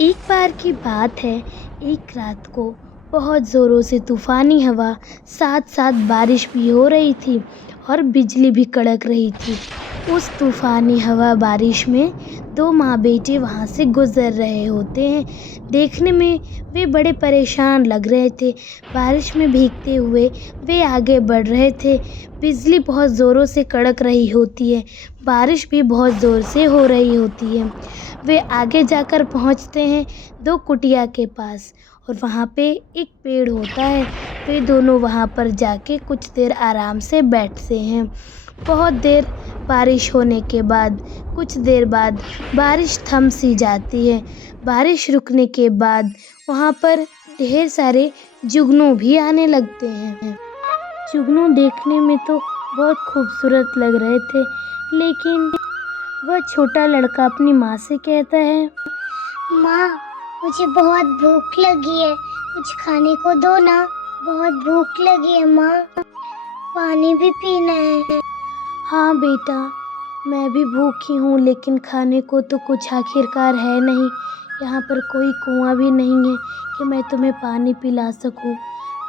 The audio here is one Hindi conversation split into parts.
एक बार की बात है। एक रात को बहुत ज़ोरों से तूफ़ानी हवा, साथ-साथ बारिश भी हो रही थी और बिजली भी कड़क रही थी। उस तूफ़ानी हवा बारिश में 2 माँ-बेटे वहाँ से गुज़र रहे होते हैं। देखने में वे बड़े परेशान लग रहे थे। बारिश में भीगते हुए वे आगे बढ़ रहे थे। बिजली बहुत ज़ोरों से कड़क रही होती है, बारिश भी बहुत ज़ोर से हो रही होती है। वे आगे जाकर पहुँचते हैं 2 कुटिया के पास और वहाँ पे एक पेड़ होता है। वे दोनों वहाँ पर जाके कुछ देर आराम से बैठते हैं। बहुत देर बारिश होने के बाद कुछ देर बाद बारिश थम सी जाती है। बारिश रुकने के बाद वहाँ पर ढेर सारे जुगनू भी आने लगते हैं। जुगनू देखने में तो बहुत खूबसूरत लग रहे थे, लेकिन वह छोटा लड़का अपनी माँ से कहता है, माँ, मुझे बहुत भूख लगी है, कुछ खाने को दो ना। बहुत भूख लगी है माँ, पानी भी पीना है। हाँ बेटा, मैं भी भूखी हूँ, लेकिन खाने को तो कुछ आखिरकार है नहीं। यहाँ पर कोई कुआं भी नहीं है कि मैं तुम्हें पानी पिला सकूँ।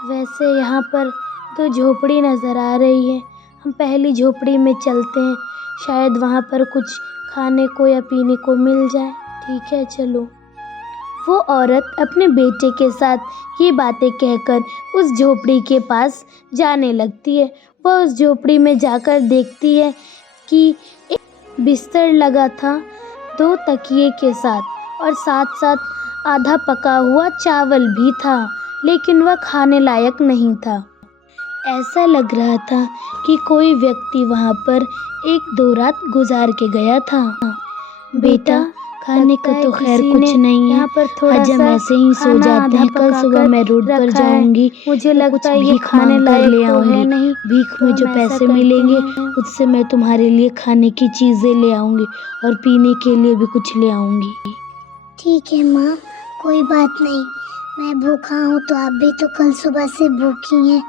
वैसे यहाँ पर 2 झोपड़ी नज़र आ रही है। हम पहली झोपड़ी में चलते हैं, शायद वहाँ पर कुछ खाने को या पीने को मिल जाए। ठीक है, चलो। वो औरत अपने बेटे के साथ ये बातें कहकर उस झोपड़ी के पास जाने लगती है। वह उस झोपड़ी में जाकर देखती है कि एक बिस्तर लगा था 2 तकिए के साथ और साथ-साथ आधा पका हुआ चावल भी था, लेकिन वह खाने लायक नहीं था। ऐसा लग रहा था कि कोई व्यक्ति वहाँ पर 1-2 रात गुजार के गया था। बेटा, खाने को तो खैर कुछ नहीं है, आज हम ऐसे ही सो जाते हैं। कल सुबह मैं रोड पर जाऊंगी, मुझे लगता है भीख मांग कर ले आऊंगी। भीख में जो पैसे मिलेंगे उससे मैं तुम्हारे लिए खाने की चीजें ले आऊंगी और पीने के लिए भी कुछ ले आऊंगी। ठीक है माँ, कोई बात नहीं। मैं भूखा हूँ तो आप भी तो कल सुबह से भूखी हैं।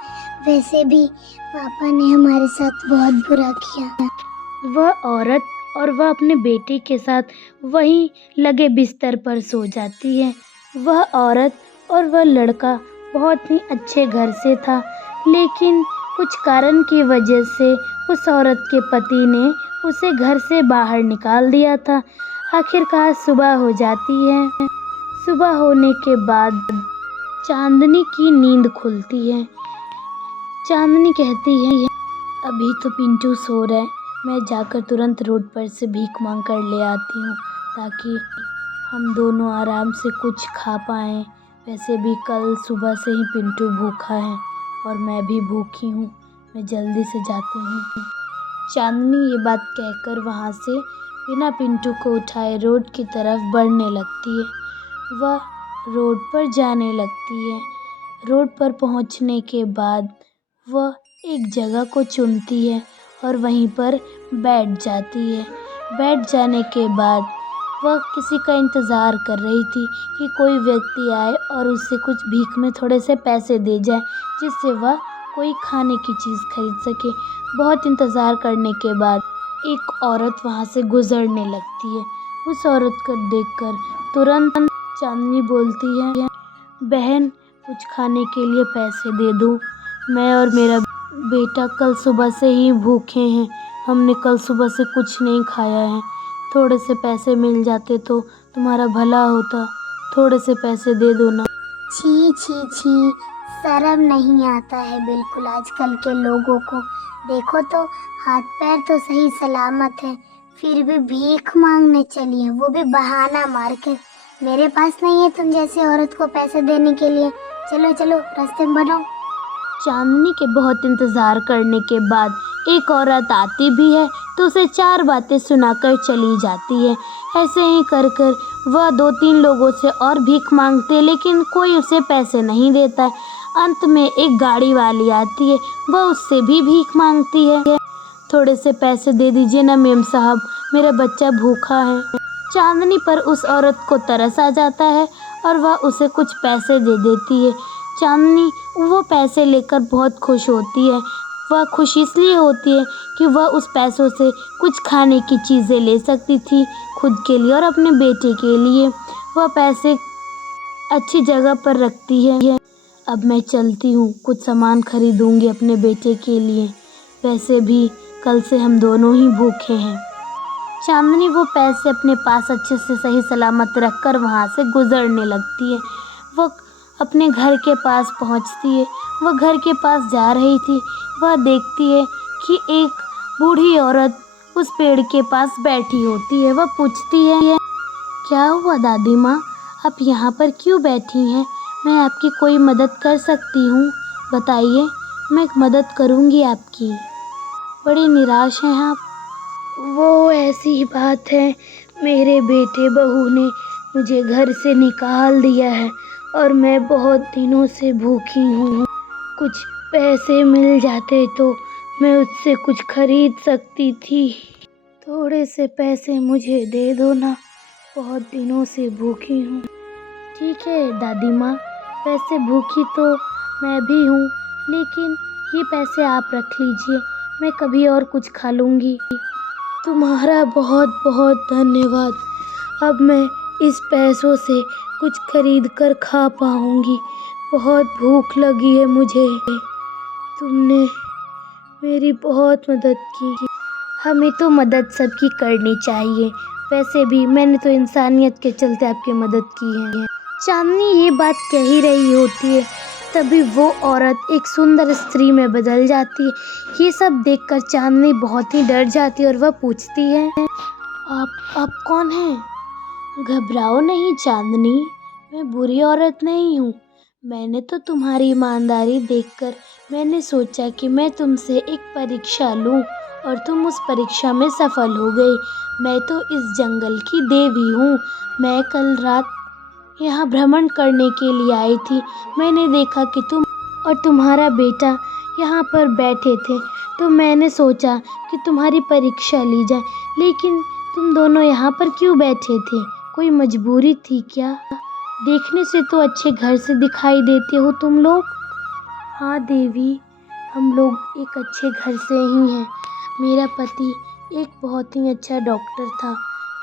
वैसे भी पापा ने हमारे साथ बहुत बुरा किया। वह औरत और वह अपने बेटे के साथ वहीं लगे बिस्तर पर सो जाती है। वह औरत और वह लड़का बहुत ही अच्छे घर से था, लेकिन कुछ कारण की वजह से उस औरत के पति ने उसे घर से बाहर निकाल दिया था। आखिरकार सुबह हो जाती है। सुबह होने के बाद चांदनी की नींद खुलती है। चांदनी कहती है, अभी तो पिंटू सो रहा है, मैं जाकर तुरंत रोड पर से भीख मांग कर ले आती हूँ ताकि हम दोनों आराम से कुछ खा पाएँ। वैसे भी कल सुबह से ही पिंटू भूखा है और मैं भी भूखी हूँ। मैं जल्दी से जाती हूँ। चांदनी ये बात कहकर वहाँ से बिना पिंटू को उठाए रोड की तरफ बढ़ने लगती है। वह रोड पर जाने लगती है। रोड पर पहुँचने के बाद वह एक जगह को चुनती है और वहीं पर बैठ जाती है। बैठ जाने के बाद वह किसी का इंतज़ार कर रही थी कि कोई व्यक्ति आए और उससे कुछ भीख में थोड़े से पैसे दे जाए, जिससे वह कोई खाने की चीज़ खरीद सके। बहुत इंतज़ार करने के बाद एक औरत वहाँ से गुज़रने लगती है। उस औरत को देखकर तुरंत चांदनी बोलती है, बहन, कुछ खाने के लिए पैसे दे दो। मैं और मेरा बेटा कल सुबह से ही भूखे हैं। हमने कल सुबह से कुछ नहीं खाया है। थोड़े से पैसे मिल जाते तो तुम्हारा भला होता। थोड़े से पैसे दे दो ना। छी छी छी, शर्म नहीं आता है बिल्कुल आजकल के लोगों को। देखो तो हाथ पैर तो सही सलामत है, फिर भी भीख मांगने चली है, वो भी बहाना मार के। मेरे पास नहीं है तुम जैसे औरत को पैसे देने के लिए। चलो चलो, रास्ते में बढ़ो। चांदनी के बहुत इंतज़ार करने के बाद एक औरत आती भी है तो उसे 4 बातें सुनाकर चली जाती है। ऐसे ही कर कर वह 2-3 लोगों से और भीख मांगते है, लेकिन कोई उसे पैसे नहीं देता है। अंत में एक गाड़ी वाली आती है, वह उससे भी भीख मांगती है, थोड़े से पैसे दे दीजिए ना मेम साहब, मेरा बच्चा भूखा है। चांदनी पर उस औरत को तरस आ जाता है और वह उसे कुछ पैसे दे देती है। चांदनी वो पैसे लेकर बहुत खुश होती है। वह खुश इसलिए होती है कि वह उस पैसों से कुछ खाने की चीज़ें ले सकती थी खुद के लिए और अपने बेटे के लिए। वह पैसे अच्छी जगह पर रखती है। अब मैं चलती हूँ, कुछ सामान खरीदूंगी अपने बेटे के लिए। वैसे भी कल से हम दोनों ही भूखे हैं। चांदनी वो पैसे अपने पास अच्छे से सही सलामत रखकर वहाँ से गुजरने लगती है। वह अपने घर के पास पहुँचती है। वह घर के पास जा रही थी। वह देखती है कि एक बूढ़ी औरत उस पेड़ के पास बैठी होती है। वह पूछती है, क्या हुआ दादी माँ, आप यहाँ पर क्यों बैठी हैं? मैं आपकी कोई मदद कर सकती हूँ? बताइए, मैं मदद करूँगी आपकी। बड़ी निराश हैं आप। वो ऐसी बात है, मेरे बेटे बहू ने मुझे घर से निकाल दिया है और मैं बहुत दिनों से भूखी हूँ। कुछ पैसे मिल जाते तो मैं उससे कुछ खरीद सकती थी। थोड़े से पैसे मुझे दे दो ना, बहुत दिनों से भूखी हूँ। ठीक है दादी माँ, वैसे भूखी तो मैं भी हूँ, लेकिन ये पैसे आप रख लीजिए, मैं कभी और कुछ खा लूँगी। तुम्हारा बहुत बहुत धन्यवाद। अब मैं इस पैसों से कुछ खरीद कर खा पाऊँगी। बहुत भूख लगी है मुझे। तुमने मेरी बहुत मदद की। हमें तो मदद सबकी करनी चाहिए। वैसे भी मैंने तो इंसानियत के चलते आपकी मदद की है। चांदनी ये बात कह ही रही होती है, तभी वो औरत एक सुंदर स्त्री में बदल जाती है। ये सब देखकर चांदनी बहुत ही डर जाती है और वह पूछती है, आप कौन हैं? घबराओ नहीं चांदनी, मैं बुरी औरत नहीं हूँ। मैंने तो तुम्हारी ईमानदारी देखकर मैंने सोचा कि मैं तुमसे एक परीक्षा लूँ और तुम उस परीक्षा में सफल हो गई। मैं तो इस जंगल की देवी हूँ। मैं कल रात यहाँ भ्रमण करने के लिए आई थी। मैंने देखा कि तुम और तुम्हारा बेटा यहाँ पर बैठे थे, तो मैंने सोचा कि तुम्हारी परीक्षा ली जाए। लेकिन तुम दोनों यहाँ पर क्यों बैठे थे? कोई मजबूरी थी क्या? देखने से तो अच्छे घर से दिखाई देते हो तुम लोग। हाँ देवी, हम लोग एक अच्छे घर से ही हैं। मेरा पति एक बहुत ही अच्छा डॉक्टर था,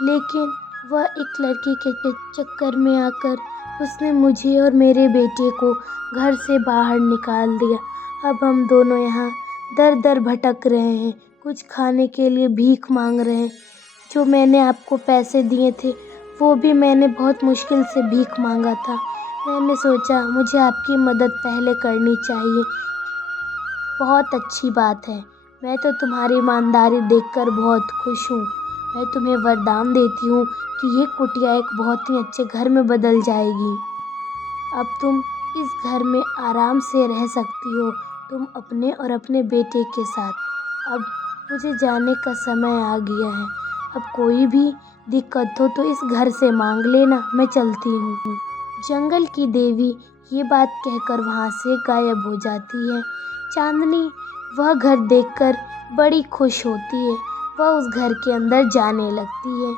लेकिन वह एक लड़की के चक्कर में आकर उसने मुझे और मेरे बेटे को घर से बाहर निकाल दिया। अब हम दोनों यहाँ दर दर भटक रहे हैं, कुछ खाने के लिए भीख मांग रहे हैं। जो मैंने आपको पैसे दिए थे वो भी मैंने बहुत मुश्किल से भीख मांगा था। मैंने सोचा मुझे आपकी मदद पहले करनी चाहिए। बहुत अच्छी बात है, मैं तो तुम्हारी ईमानदारी देखकर बहुत खुश हूँ। मैं तुम्हें वरदान देती हूँ कि ये कुटिया एक बहुत ही अच्छे घर में बदल जाएगी। अब तुम इस घर में आराम से रह सकती हो, तुम अपने और अपने बेटे के साथ। अब मुझे जाने का समय आ गया है। अब कोई भी दिक्कत हो तो इस घर से मांग लेना, मैं चलती हूँ। जंगल की देवी ये बात कहकर वहाँ से गायब हो जाती है। चांदनी वह घर देखकर बड़ी खुश होती है। वह उस घर के अंदर जाने लगती है।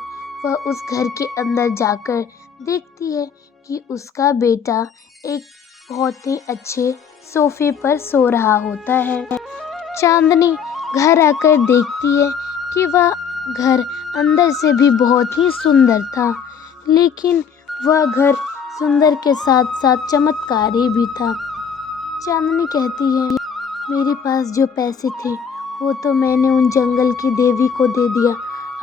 वह उस घर के अंदर जाकर देखती है कि उसका बेटा एक बहुत ही अच्छे सोफे पर सो रहा होता है। चांदनी घर आकर देखती है कि वह घर अंदर से भी बहुत ही सुंदर था, लेकिन वह घर सुंदर के साथ साथ चमत्कारी भी था। चांदनी कहती है, मेरे पास जो पैसे थे वो तो मैंने उन जंगल की देवी को दे दिया।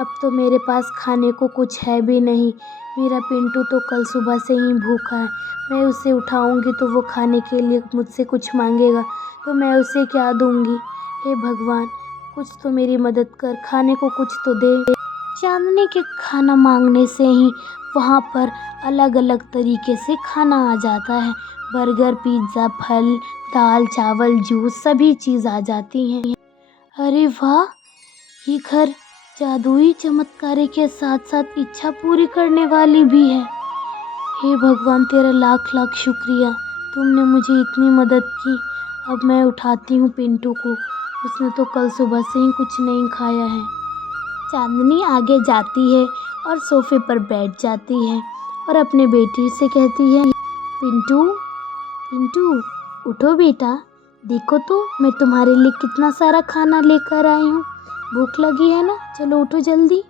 अब तो मेरे पास खाने को कुछ है भी नहीं। मेरा पिंटू तो कल सुबह से ही भूखा है। मैं उसे उठाऊंगी तो वो खाने के लिए मुझसे कुछ मांगेगा, तो मैं उसे क्या दूंगी? हे भगवान, कुछ तो मेरी मदद कर, खाने को कुछ तो दे। चांदनी के खाना मांगने से ही वहाँ पर अलग अलग तरीके से खाना आ जाता है। बर्गर, पिज़्ज़ा, फल, दाल, चावल, जूस, सभी चीज़ आ जाती हैं। अरे वाह, ये घर जादुई चमत्कारी के साथ साथ इच्छा पूरी करने वाली भी है। हे भगवान, तेरा लाख लाख शुक्रिया, तुमने मुझे इतनी मदद की। अब मैं उठाती हूँ पिंटू को, उसने तो कल सुबह से ही कुछ नहीं खाया है। चांदनी आगे जाती है और सोफे पर बैठ जाती है और अपने बेटे से कहती है, पिंटू, पिंटू, उठो बेटा, देखो तो मैं तुम्हारे लिए कितना सारा खाना लेकर आई हूँ। भूख लगी है ना? चलो उठो जल्दी।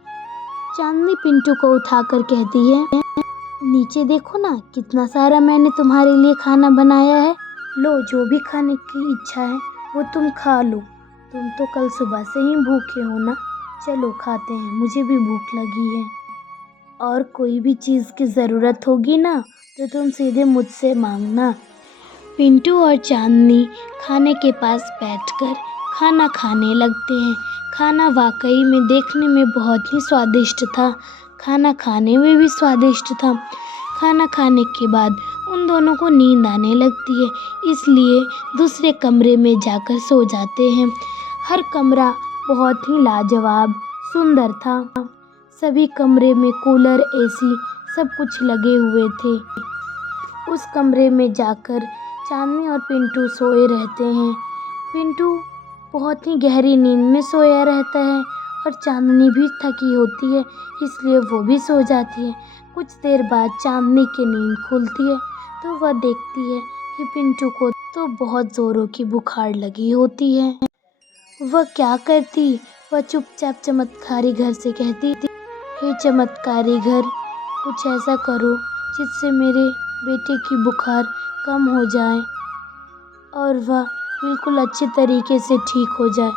चांदनी पिंटू को उठाकर कहती है, नीचे देखो ना, कितना सारा मैंने तुम्हारे लिए खाना बनाया है। लो, जो भी खाने की इच्छा है वो तुम खा लो। तुम तो कल सुबह से ही भूखे हो ना। चलो खाते हैं, मुझे भी भूख लगी है। और कोई भी चीज़ की ज़रूरत होगी ना तो तुम सीधे मुझसे मांगना। पिंटू और चांदनी खाने के पास बैठकर खाना खाने लगते हैं। खाना वाकई में देखने में बहुत ही स्वादिष्ट था। खाना खाने में भी स्वादिष्ट था। खाना खाने के बाद उन दोनों को नींद आने लगती है, इसलिए दूसरे कमरे में जाकर सो जाते हैं। हर कमरा बहुत ही लाजवाब सुंदर था। सभी कमरे में कूलर, एसी सब कुछ लगे हुए थे। उस कमरे में जाकर चांदनी और पिंटू सोए रहते हैं। पिंटू बहुत ही गहरी नींद में सोया रहता है और चांदनी भी थकी होती है, इसलिए वो भी सो जाती है। कुछ देर बाद चांदनी की नींद खुलती है तो वह देखती है कि पिंटू को तो बहुत ज़ोरों की बुखार लगी होती है। वह क्या करती, वह चुपचाप चमत्कारी घर से कहती, हे चमत्कारी घर, कुछ ऐसा करो जिससे मेरे बेटे की बुखार कम हो जाए और वह बिल्कुल अच्छे तरीके से ठीक हो जाए।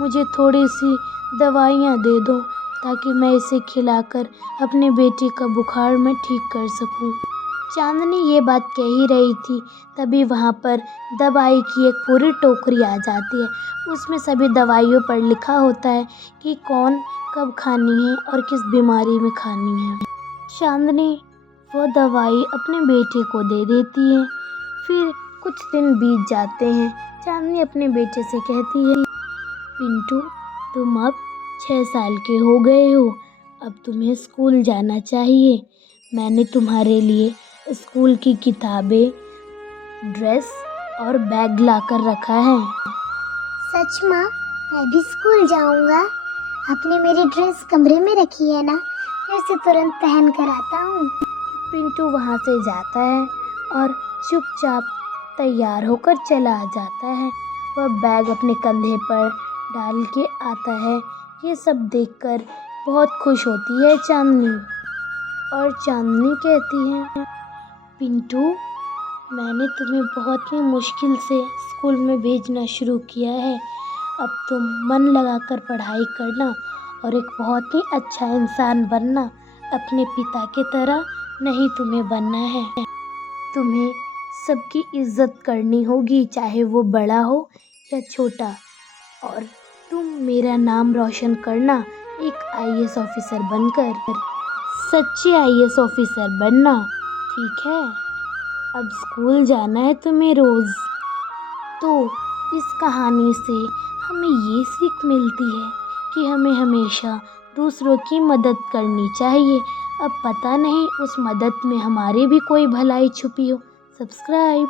मुझे थोड़ी सी दवाइयाँ दे दो ताकि मैं इसे खिलाकर अपने बेटे का बुखार मैं ठीक कर सकूं। चांदनी ये बात कह ही रही थी, तभी वहाँ पर दवाई की एक पूरी टोकरी आ जाती है। उसमें सभी दवाइयों पर लिखा होता है कि कौन कब खानी है और किस बीमारी में खानी है। चांदनी वो दवाई अपने बेटे को दे देती है। फिर कुछ दिन बीत जाते हैं। चांदनी अपने बेटे से कहती है, पिंटू, तुम अब 6 साल के हो गए हो, अब तुम्हें स्कूल जाना चाहिए। मैंने तुम्हारे लिए स्कूल की किताबें, ड्रेस और बैग ला कर रखा है। सच माँ, मैं भी स्कूल जाऊंगा। आपने मेरी ड्रेस कमरे में रखी है ना, मैं उसे तुरंत पहन कर आता हूँ। पिंटू वहाँ से जाता है और चुपचाप तैयार होकर चला जाता है। वह बैग अपने कंधे पर डाल के आता है। ये सब देखकर बहुत खुश होती है चांदनी और चांदनी कहती है, पिंटू, मैंने तुम्हें बहुत ही मुश्किल से स्कूल में भेजना शुरू किया है। अब तुम मन लगाकर पढ़ाई करना और एक बहुत ही अच्छा इंसान बनना। अपने पिता की तरह नहीं तुम्हें बनना है। तुम्हें सबकी इज्जत करनी होगी, चाहे वो बड़ा हो या छोटा। और तुम मेरा नाम रोशन करना एक आईएएस ऑफिसर बनकर। सच्चे आईएएस ऑफिसर बनना, ठीक है? अब स्कूल जाना है तुम्हें रोज़। तो इस कहानी से हमें ये सीख मिलती है कि हमें हमेशा दूसरों की मदद करनी चाहिए। अब पता नहीं उस मदद में हमारी भी कोई भलाई छुपी हो। सब्सक्राइब।